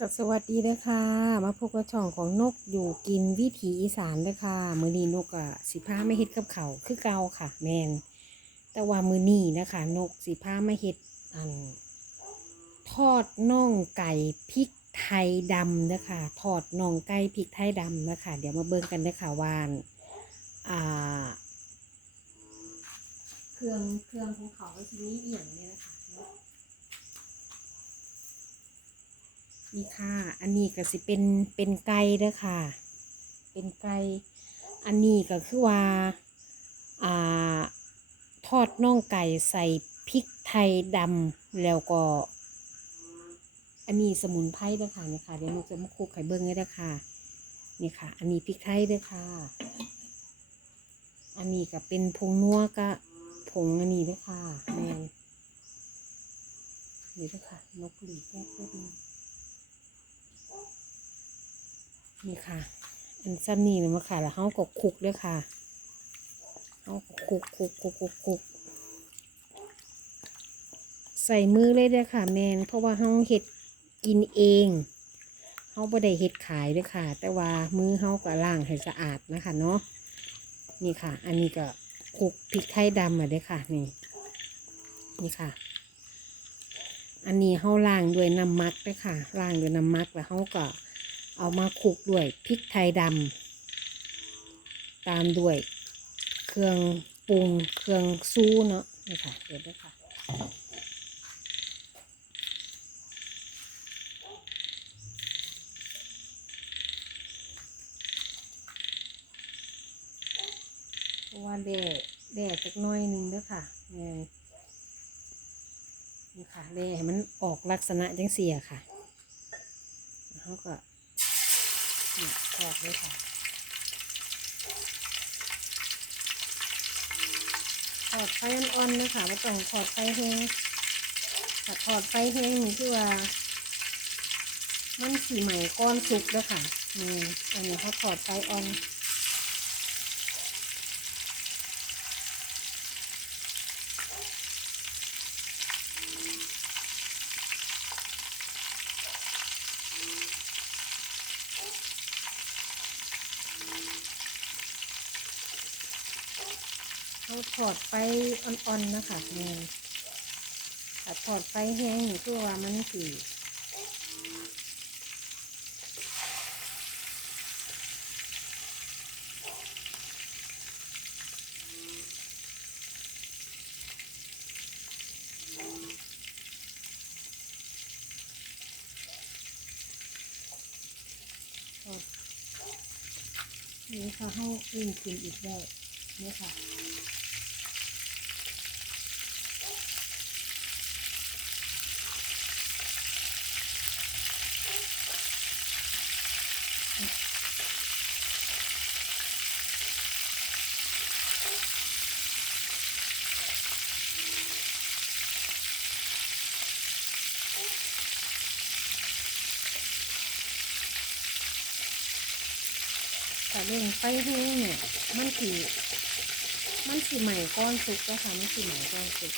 ก็สวัสดีเด้อค่ะ มาพบกับช่องของนกอยู่กินวิถีอีสานเด้อค่ะ มือนี้นกอะสิพาไมาเฮ็ดกับเขาคือเกาค่ะ แมนแต่ว่ามือนี้นะคะ นกสิพาไมาเฮ็ดอัน ทอดน่องไก่พริกไทยดำเด้อค่ะทอดน่องไก่พริกไทยดำนะคะ เดี๋ยวมาเบิ่งกันเด้อค่ะวานอ่า เครื่องเครื่องของเขาก็จะมีเอียงเนี่ยนะคะ นี่ค่ะ อันนี้ก็สิเป็นเป็นไก่เด้อค่ะ เป็นไก่ อันนี้ก็คือว่า อ่า ทอดน่องไก่ใส่พริกไทยดำแล้วก็ อันนี้สมุนไพรเด้อค่ะนี่ค่ะ เดี๋ยวลูกจะมาคลุกไข่เบิ้งให้เด้อค่ะ นี่ค่ะ อันนี้พริกไทยเด้อค่ะ อันนี้ก็เป็นผงนัวก็ผงอันนี้เด้อค่ะแมนนี่เด้อค่ะนกหลีแป๊บแป๊บนึง นี่ค่ะ อันซ้ำนี่เลยมาค่ะแล้วเขาก็คลุกด้วยค่ะเขาก็คลุกคลุกคลุกคลุกคลุกใส่มือเลยด้อค่ะ แมนเพราะว่าเขาเห็ดกินเองเขาบ่ได้เห็ดขายด้วยค่ะ แต่ว่ามือเขาก็ล้างให้สะอาดนะคะเนาะนี่ค่ะ อันนี้ก็คลุกพริกไทยดำมาด้อค่ะนี่นี่ค่ะ อันนี้เขาล้างด้วยน้ำมักด้วยค่ะล้างด้วยน้ำมักแล้วเขาก็ เอามาคลุกด้วยพริกไทยดำตามด้วยเครื่องปรุงเครื่องซูเนาะนี่ค่ะเดี๋ยวด้วยค่ะเพราะว่าแด่แด่จักหน้อยหนึงด้อค่ะนี่นี่ค่ะแด่ให้มันออกลักษณะจังเสียค่ะแล้วเขาก็ นี่ถอดเลยค่ะถอดไฟอ่อนๆนะคะไม่ต้องถอดไฟแห้งถ้าถอดไฟแห้งนี่คือว่า มันสีใหม่ก้อนสุกแล้วค่ะนี่อันนี้เขาถอดไฟอ่อน เขา ถอดไฟอ่อนๆนะคะแม่ถ้าถอดไฟแห้งนี่คือว่ามันสีนี่ค่ะเขาอื่นกินอีกได้นี่ค่ะ ไปให้เนี่ยมันสีมันสีใหม่ก้อนสุกแล้วค่ะมันสีใหม่ก้อนสุก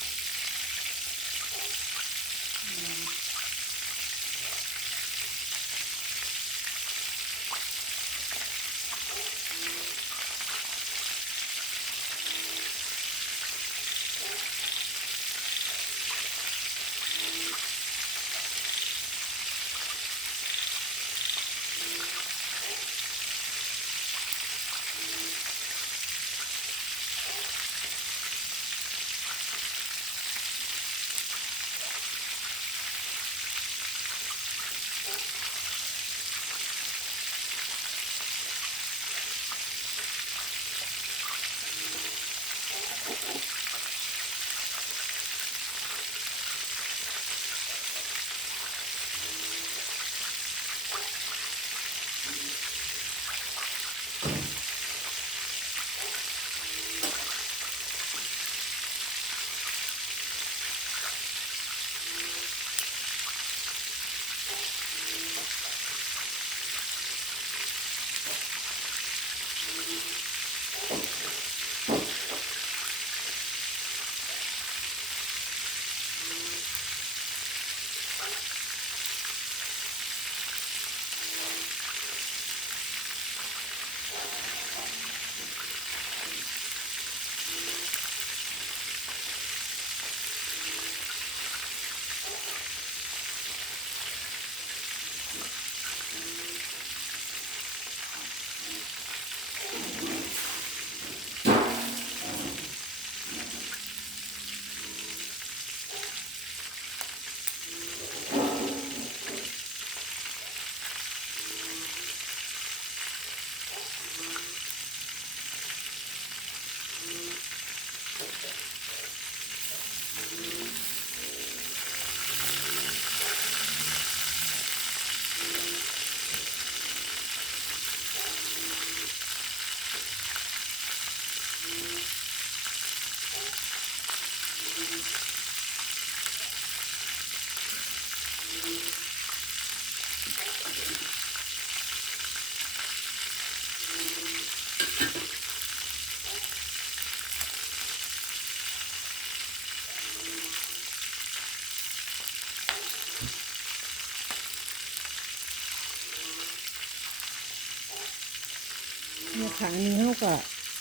ค่ะอันนี้เขาก็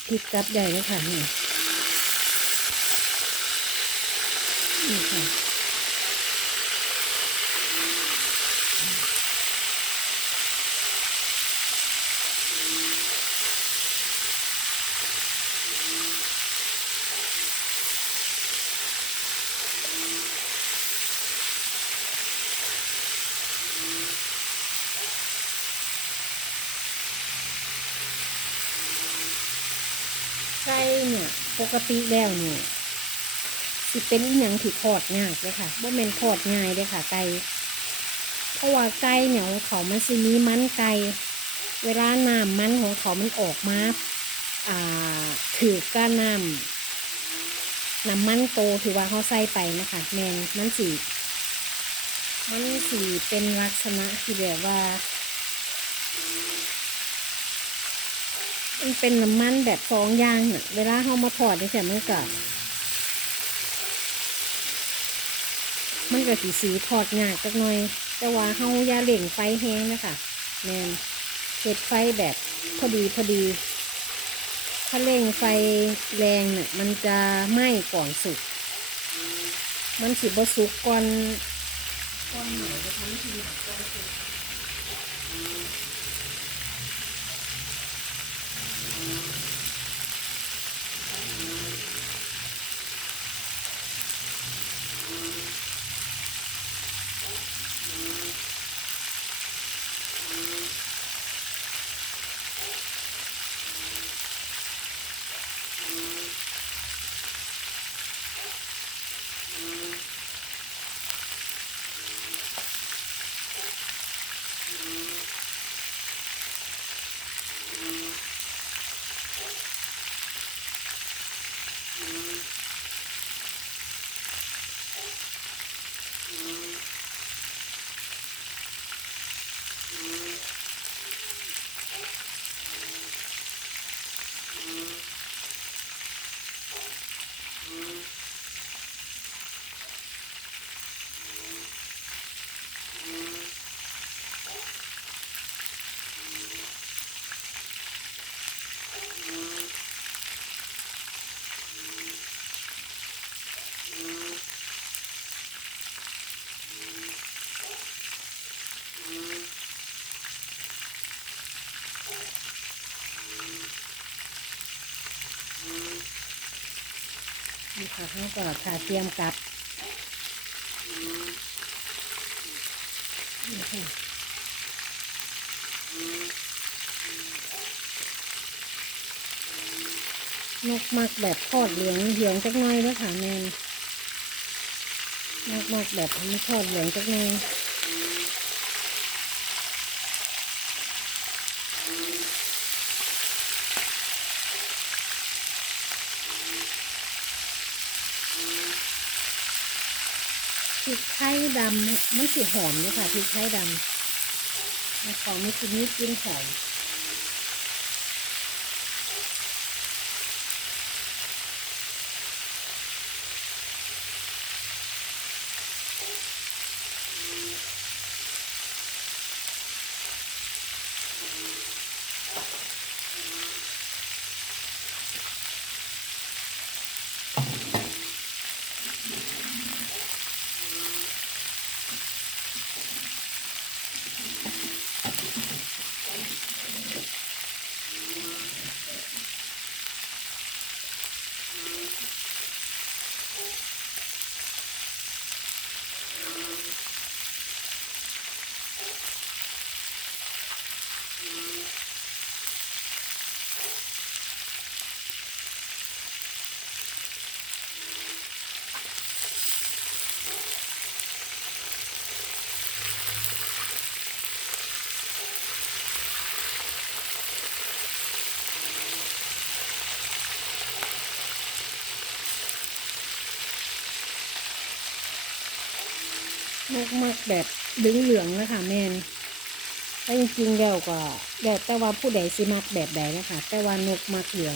พลิกกลับได้เลยค่ะนี่นี่ค่ะ ไก่เนี่ยป กติแล้วเนี่ยสิเป็นอหยังที่ทอดยากเลยค่ะบ่แม่นทอดง่ายเลยค่ะ ไก่เพราะว่าไก่เนี่ยของเขามันสิมีมันไก่เวลาน้ำมันของเขามันออกมาอ่าถือก้านน้ำน้ำมันโตถือว่าเขาใส่ไปนะคะแมนมันสีมันสีเป็นลักษณะที่แบบว่า มันเป็นน้ำมันแบบสองยางน่ะเวลาเขามาทอดนี่แต่มันก็มันก็สีสีทอดยากจักหน่อย แต่ว่าเขายาเหล่งไฟแห้งนะคะแมนเห็ดไฟแบบพอดีพอดี ถ้าเร่งไฟแรงน่ะมันจะไหม้ก่อนสุก มันสิบสุกก่อนก่อนหนจะทำทีหลังก่อนสุก Thank you. ค่ะเขาก็ทาเตรียมกลับนี่ค่ะนกมักแบบทอดเหลืองเหลืองจักหน่อยด้วค่ะแมนนกมักแบบไม่ทอดเหลืองจักหน่อยพริกไทย ดำมันสีหอมเลยค่ะพริกไทยดำของไม่กินนิดกินหอม กมากแบบดึงเหลืองๆนะคะแมนแต่จริงๆแล้วก็แล้วแต่ว่าผู้ใดสิมักแบบใดนะคะแต่ว่านกมักเหลือง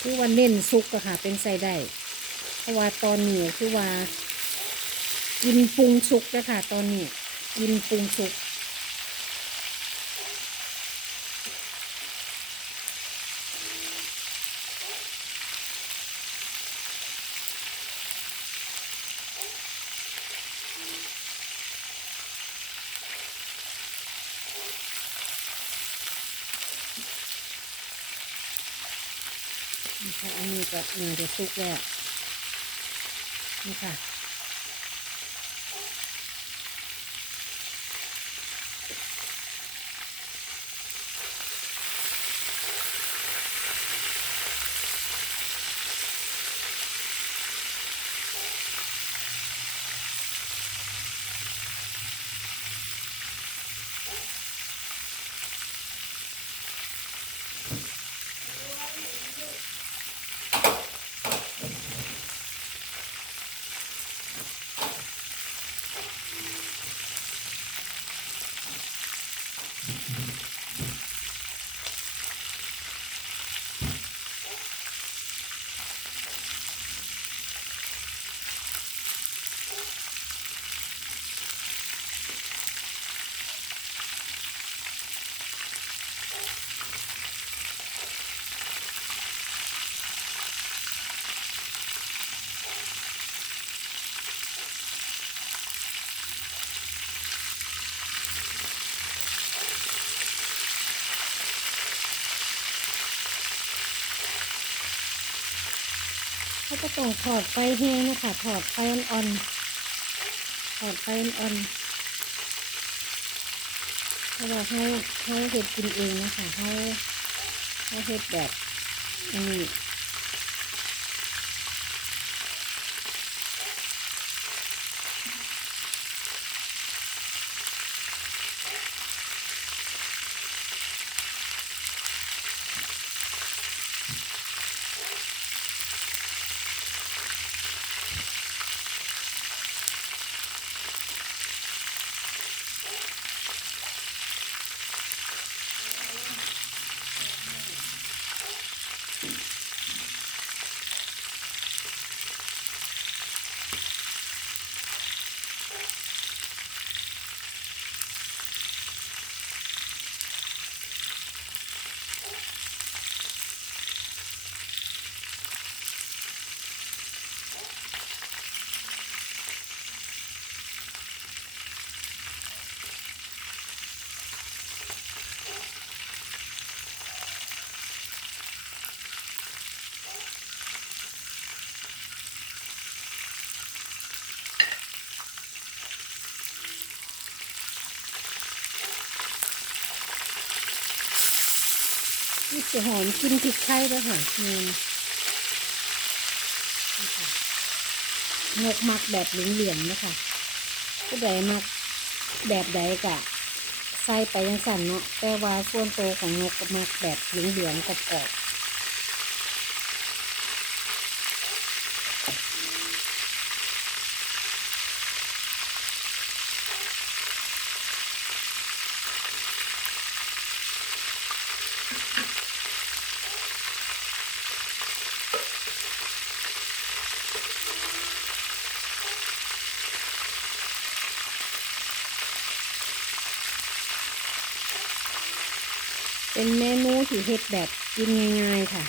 คือว่าเน้นซุกอะค่ะ เป็นใส่ได้เพราะว่าตอนนี้คือว่า กินปรุงสุกนะคะตอนนี้ กินปรุงสุก นี่ค่ะอันนี้ก็น่าจะสุกแล้วนี่ค่ะ เขาจะต้องถอดไฟแห้งนะคะถอดไฟอ่อนๆถอดไฟอ่อนๆเพราะว่าให้ให้เห็ดกินเองนะคะให้ให้เห็ดแบบอันนี้ กจะหอมกินพริกไทยด้วยค่ะนี่นี่ค่ะนกมักแบบเหลืองๆนะคะผู้ใดมักแบบใดกะใส่ไปยังสั่นเนาะแต่ว่าส่วนโตของนกก็มักแบบเหลืองๆกรอบๆ เป็นเมนูที่เฮ็ดแบบกินง่ายๆค่ะ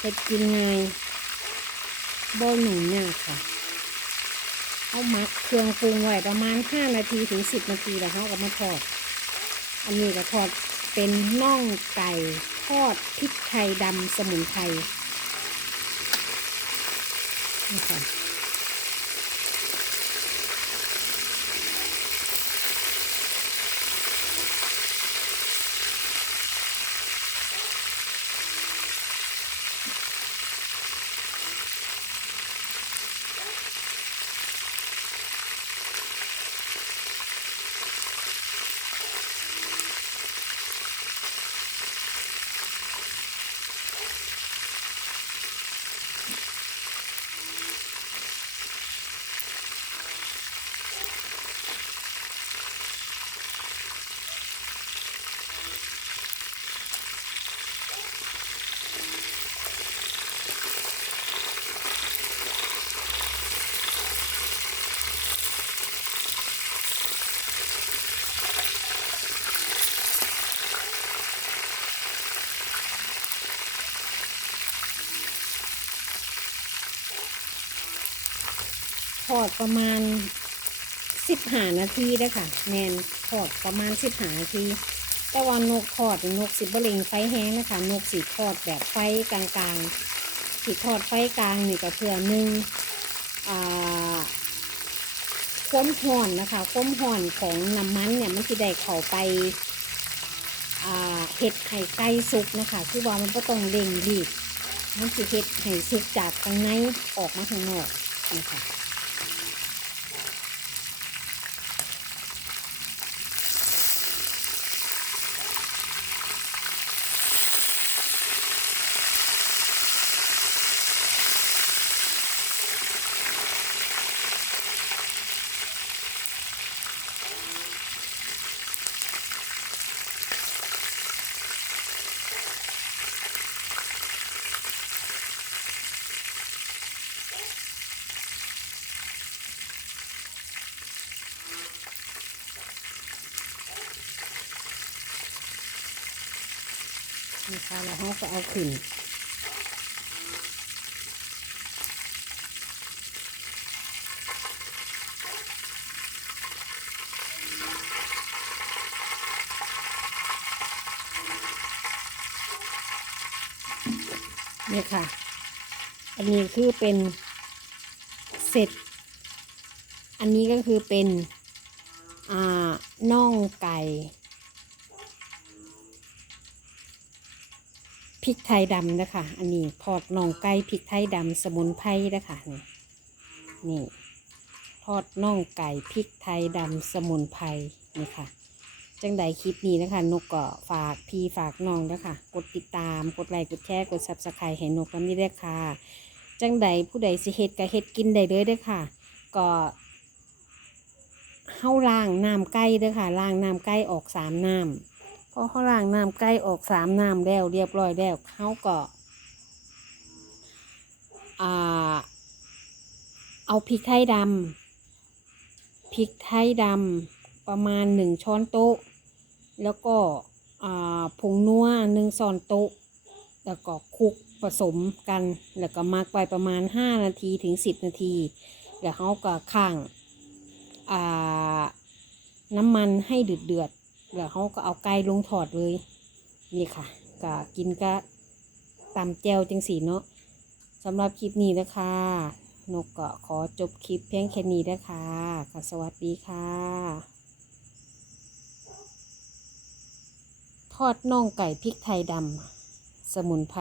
เฮ็ดกินง่ายบ่หนุ่มยากค่ะเอามักเครื่องปรุงไว้ประมาณ 5 นาทีถึง 10 นาทีแล้วเขาก็มาทอด อันนี้ก็ทอดเป็นน่องไก่ทอดพริกไทยดำสมุนไพรนี่ค่ะ ทอดประมาณสิบหานาทีเด้ค่ะ แมนทอดประมาณสิบหานาที แต่ว่านกทอดนกสิบเล็งไฟแห้งนะคะนกสีทอดแบบไฟกลางๆสีทอดไฟกลางนี่ก็เพื่อหนึ่งอ่าความห่อนนะคะความห่อนของน้ำมันเนี่ยมันจะได้เข้าไปอ่าเห็ดไข่ไก่สุกนะคะ คือว่ามันก็ต้องเร่งรีบมันจะเห็ดไห่สุกจากข้างในออกมาข้างนอกนะคะ นะคะแล้วเขาก็เอาขึ้นเนี่ยค่ะ อันนี้คือเป็นเสร็จ อันนี้ก็คือเป็น อ่า น่องไก่ พริกไทยดำนะคะ อันนี้ทอดน่องไก่พริกไทยดำสมุนไพรนะคะนี่นี่ทอดน่องไก่พริกไทยดำสมุนไพรนี่ค่ะ จังใดคลิปนี้นะคะ นกก็ฝากพี่ฝากน้องนะคะกดติดตามกดไลค์กดแชร์กดซับสไครต์ให้นกน้ำนี้ด้วยค่ะ จังใดผู้ใดสิเฮ็ดก็เฮ็ดกินได้เลยด้อค่ะ ก็เฮาล้างน้ำไก่ด้อค่ะล้างน้ำไก่ออกสามน้ำ พอเขาล้างน้ำไก่ออกสามน้ำแล้วเรียบร้อยแล้วเฮาก็อ่าเอาพริกไทยดำพริกไทยดำประมาณหนึ่งช้อนโต๊ะ แล้วก็ผงนัวหนึ่งช้อนโต๊ะ แล้วก็คลุกผสมกัน แล้วก็มักไว้ประมาณ 5 นาทีถึง 10 นาที แล้วเขาก็ข้างน้ำมันให้เดือด แล้วเขาก็เอาไก่ลงถอดเลย นี่ค่ะก็กินก็ตำแจวจังสีเนาะสำหรับคลิปนี้นะคะนกก็ขอจบคลิปเพียงแค่นี้นะคะค่ะสวัสดีค่ะ ทอดน่องไก่พริกไทยดำสมุนไพร